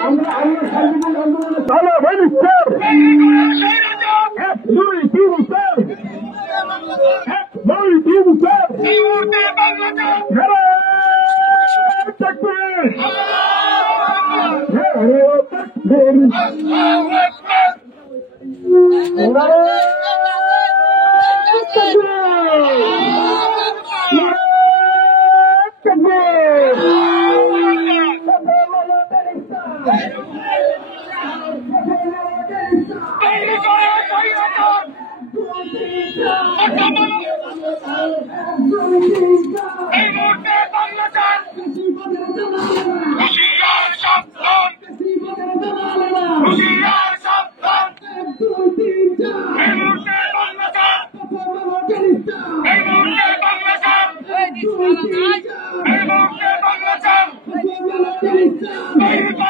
সাংবিধানিক আন্দোলনে চলো বহিষ্কার, 1, 2, 3, 4, 1, 2, 3, 4, Hey,